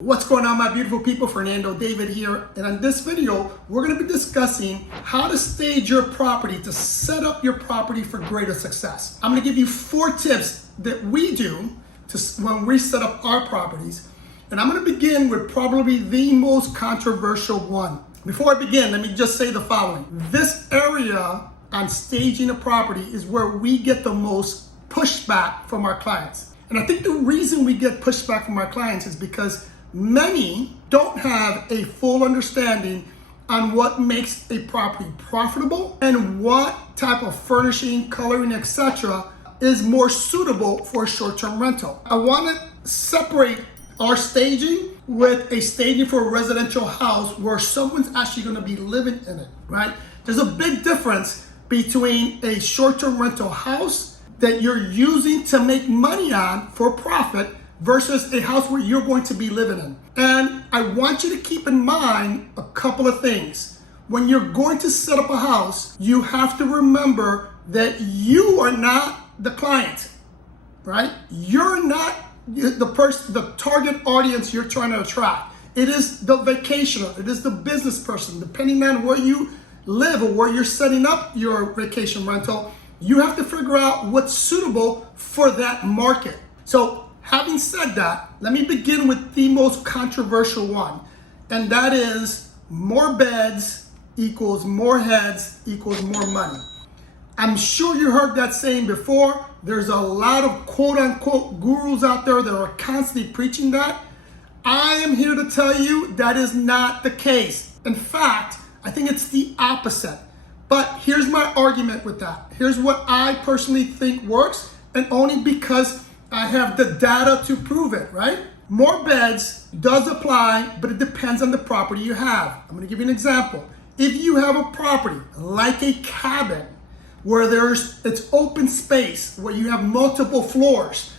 What's going on, my beautiful people? Fernando David here, and in this video we're going to be discussing how to stage your property to set up your property for greater success. I'm going to give you 4 tips that we do when we set up our properties, and I'm going to begin with probably the most controversial one. Before I begin, let me just say the following. This area on staging a property is where we get the most pushback from our clients, and I think the reason we get pushback from our clients is because many don't have a full understanding on what makes a property profitable and what type of furnishing, coloring, etc. is more suitable for a short-term rental. I want to separate our staging with a staging for a residential house where someone's actually going to be living in it, right? There's a big difference between a short-term rental house that you're using to make money on for profit versus a house where you're going to be living in. And I want you to keep in mind a couple of things. When you're going to set up a house, you have to remember that you are not the client, right? You're not the target audience you're trying to attract. It is the vacationer, it is the business person. Depending on where you live or where you're setting up your vacation rental, you have to figure out what's suitable for that market. So having said that, let me begin with the most controversial one, and that is more beds equals more heads equals more money. I'm sure you heard that saying before. There's a lot of quote-unquote gurus out there that are constantly preaching that. I am here to tell you that is not the case. In fact, I think it's the opposite. But here's my argument with that. Here's what I personally think works, and only because I have the data to prove it, right? More beds does apply, but it depends on the property you have. I'm gonna give you an example. If you have a property like a cabin where it's open space, where you have multiple floors,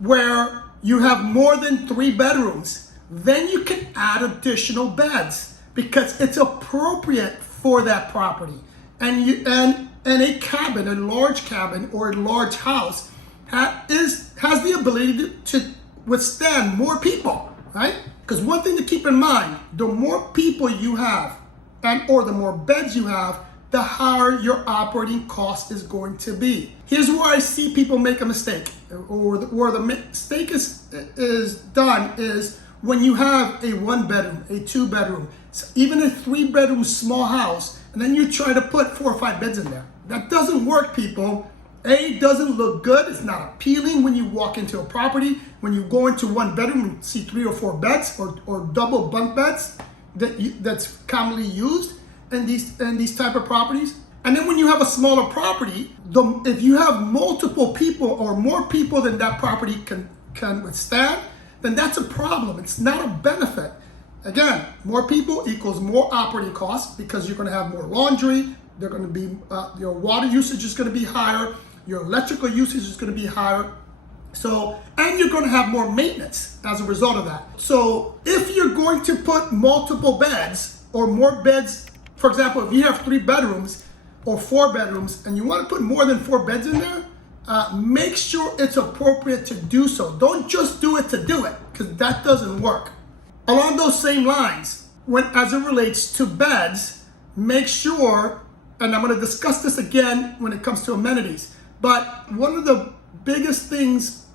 where you have more than 3 bedrooms, then you can add additional beds because it's appropriate for that property. And a cabin, a large cabin or a large house has the ability to withstand more people, right? Because one thing to keep in mind, the more people you have or the more beds you have, the higher your operating cost is going to be. Here's where I see people make a mistake, or where the mistake is done is when you have a 1 bedroom, a 2 bedroom, even a 3 bedroom small house, and then you try to put 4 or 5 beds in there. That doesn't work, people. It doesn't look good. It's not appealing when you walk into a property. When you go into 1 bedroom and see 3 or 4 beds or double bunk beds that's commonly used in these type of properties. And then when you have a smaller property, if you have multiple people or more people than that property can withstand, then that's a problem. It's not a benefit. Again, more people equals more operating costs because you're going to have more laundry. They're going to be your water usage is going to be higher. Your electrical usage is going to be higher. So, and you're going to have more maintenance as a result of that. So if you're going to put multiple beds or more beds, for example, if you have 3 bedrooms or 4 bedrooms and you want to put more than 4 beds in there, make sure it's appropriate to do so. Don't just do it to do it, because that doesn't work. Along those same lines, as it relates to beds, make sure, and I'm going to discuss this again when it comes to amenities, but one of the biggest things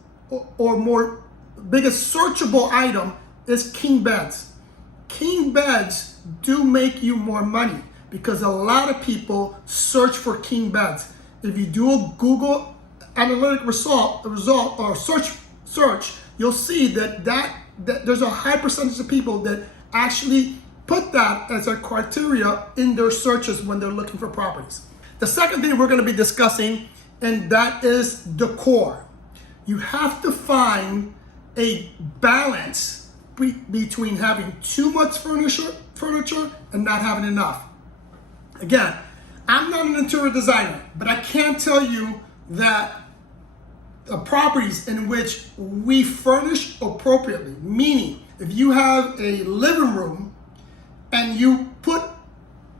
biggest searchable item is king beds. King beds do make you more money because a lot of people search for king beds. If you do a Google analytic result or search, you'll see that there's a high percentage of people that actually put that as a criteria in their searches when they're looking for properties. The second thing we're going to be discussing, and that is decor. You have to find a balance between having too much furniture and not having enough. Again, I'm not an interior designer, but I can tell you that properties in which we furnish appropriately, meaning if you have a living room and you put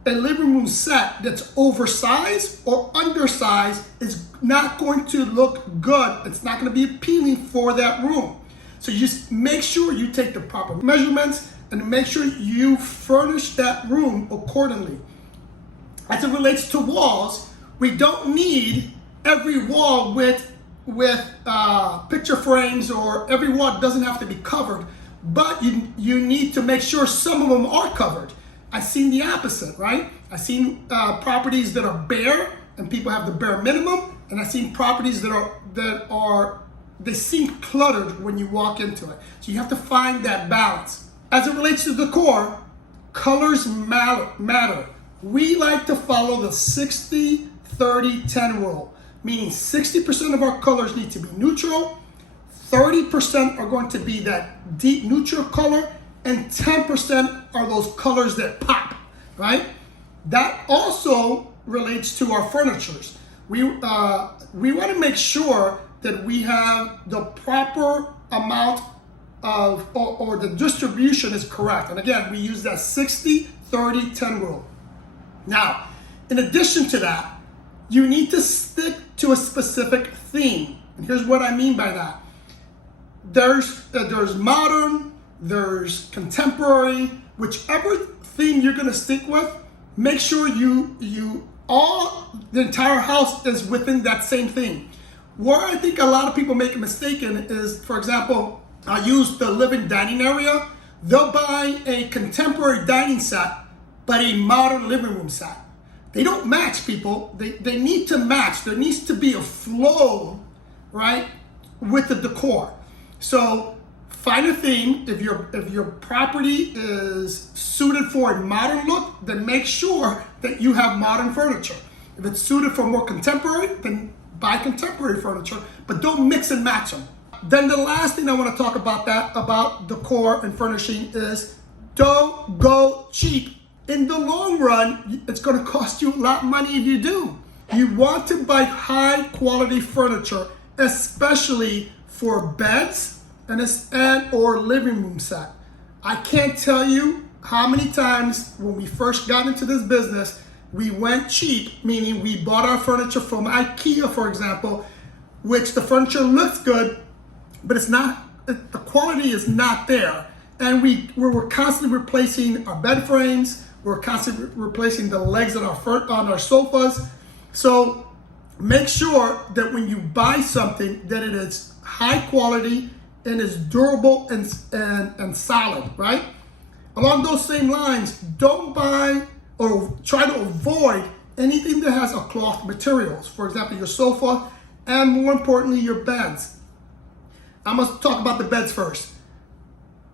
a living room set that's oversized or undersized, is not going to look good. It's not going to be appealing for that room. So you just make sure you take the proper measurements and make sure you furnish that room accordingly. As it relates to walls, we don't need every wall with picture frames, or every wall doesn't have to be covered, but you need to make sure some of them are covered. I've seen the opposite, right? I've seen properties that are bare and people have the bare minimum, and I've seen properties they seem cluttered when you walk into it. So you have to find that balance. As it relates to decor, colors matter. We like to follow the 60-30-10 rule, meaning 60% of our colors need to be neutral, 30% are going to be that deep neutral color, and 10% are those colors that pop, right? That also relates to our furnitures. We want to make sure that we have the proper amount of, or the distribution is correct. And again, we use that 60-30-10 rule. Now, in addition to that, you need to stick to a specific theme. And here's what I mean by that. There's modern, there's contemporary, whichever theme you're gonna stick with, make sure the entire house is within that same theme. Where I think a lot of people make a mistake in is, for example, I use the living dining area. They'll buy a contemporary dining set, but a modern living room set. They don't match, people. They need to match. There needs to be a flow, right, with the decor. So find a theme. If your property is suited for a modern look, then make sure that you have modern furniture. If it's suited for more contemporary, then buy contemporary furniture, but don't mix and match them. Then the last thing I want to talk about decor and furnishing is don't go cheap. In the long run, it's going to cost you a lot of money if you do. You want to buy high quality furniture, especially for beds and or living room set. I can't tell you how many times when we first got into this business, we went cheap, meaning we bought our furniture from IKEA, for example, which the furniture looks good, but the quality is not there. And we were constantly replacing our bed frames, we're constantly replacing the legs on our sofas. So make sure that when you buy something that it is high quality and is durable and solid, right? Along those same lines, don't buy or try to avoid anything that has a cloth materials. For example, your sofa, and more importantly, your beds. I'm gonna talk about the beds first.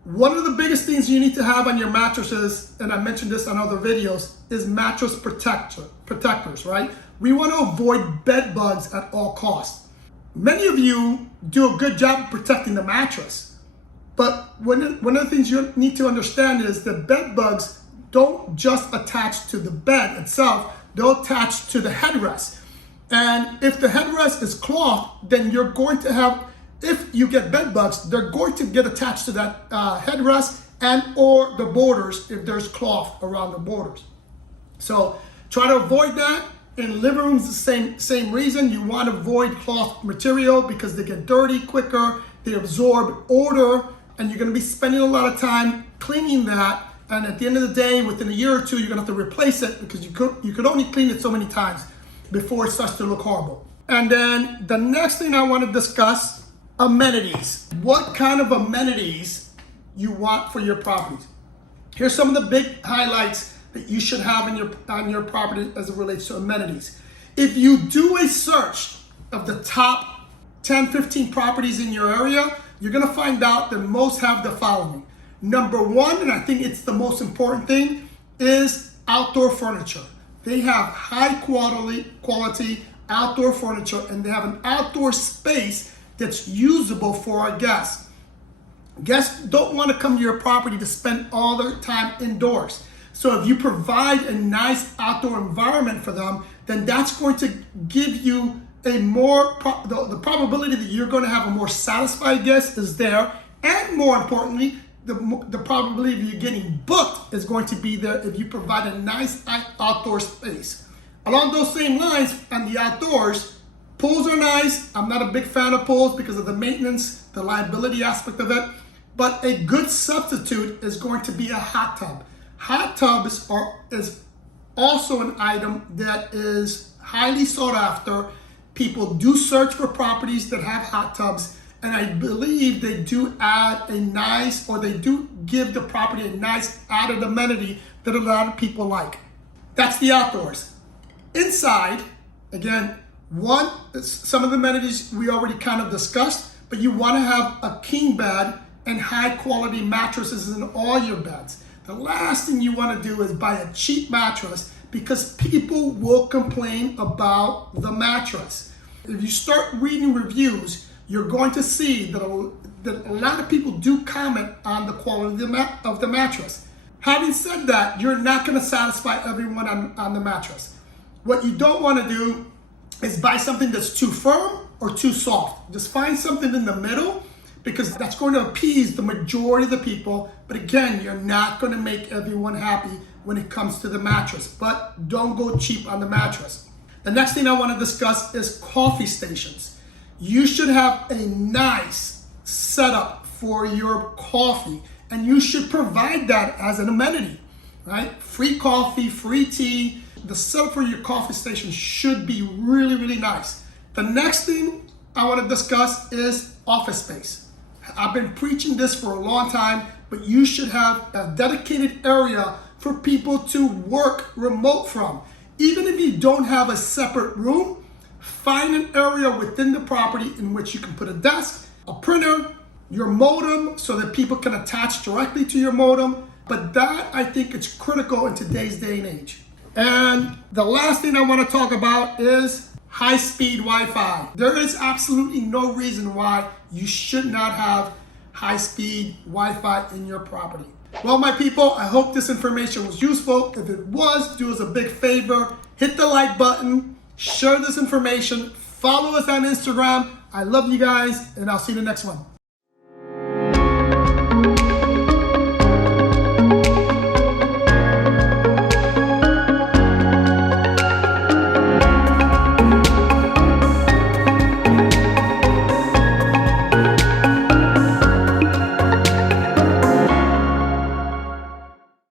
One of the biggest things you need to have on your mattresses, and I mentioned this on other videos, is mattress protectors, right? We want to avoid bed bugs at all costs. Many of you do a good job of protecting the mattress, but one of the things you need to understand is that bed bugs don't just attach to the bed itself, they'll attach to the headrest. And if the headrest is cloth, then you're going to have, if you get bed bugs, they're going to get attached to that headrest and or the borders if there's cloth around the borders. So try to avoid that. In living rooms, the same reason. You want to avoid cloth material because they get dirty quicker, they absorb odor, and you're going to be spending a lot of time cleaning that. And at the end of the day, within a year or two, you're going to have to replace it because you could only clean it so many times before it starts to look horrible. And then the next thing I want to discuss, amenities. What kind of amenities you want for your properties? Here's some of the big highlights that you should have on your property as it relates to amenities. If you do a search of the top 10, 15 properties in your area, you're gonna find out that most have the following. Number one, and I think it's the most important thing, is outdoor furniture. They have high quality outdoor furniture, and they have an outdoor space that's usable for our guests. Guests don't want to come to your property to spend all their time indoors. So if you provide a nice outdoor environment for them, then that's going to give you the probability that you're going to have a more satisfied guest is there, and more importantly, the probability of you getting booked is going to be there if you provide a nice outdoor space. Along those same lines, on the outdoors, Pools are nice. I'm not a big fan of pools because of the maintenance, the liability aspect of it. But a good substitute is going to be a hot tub. Hot tubs is also an item that is highly sought after. People do search for properties that have hot tubs, and I believe they do add a nice, or they do give the property a nice added amenity that a lot of people like. That's the outdoors. Inside, again, some of the amenities we already kind of discussed, but you want to have a king bed and high quality mattresses in all your beds. The last thing you want to do is buy a cheap mattress, because people will complain about the mattress. If you start reading reviews, you're going to see that a lot of people do comment on the quality of the mattress. Having said that, you're not going to satisfy everyone on the mattress. What you don't want to do is buy something that's too firm or too soft. Just find something in the middle, because that's going to appease the majority of the people. But again, you're not going to make everyone happy when it comes to the mattress. But don't go cheap on the mattress. The next thing I want to discuss is coffee stations. You should have a nice setup for your coffee, and you should provide that as an amenity, right? Free coffee, free tea. The setup for your coffee station should be really, really nice. The next thing I want to discuss is office space. I've been preaching this for a long time, but you should have a dedicated area for people to work remote from. Even if you don't have a separate room, find an area within the property in which you can put a desk, a printer, your modem, so that people can attach directly to your modem. But that, I think, is critical in today's day and age. And the last thing I want to talk about is high-speed Wi-Fi. There is absolutely no reason why you should not have high-speed Wi-Fi in your property. Well, my people, I hope this information was useful. If it was, do us a big favor. Hit the like button, share this information, follow us on Instagram. I love you guys, and I'll see you in the next one.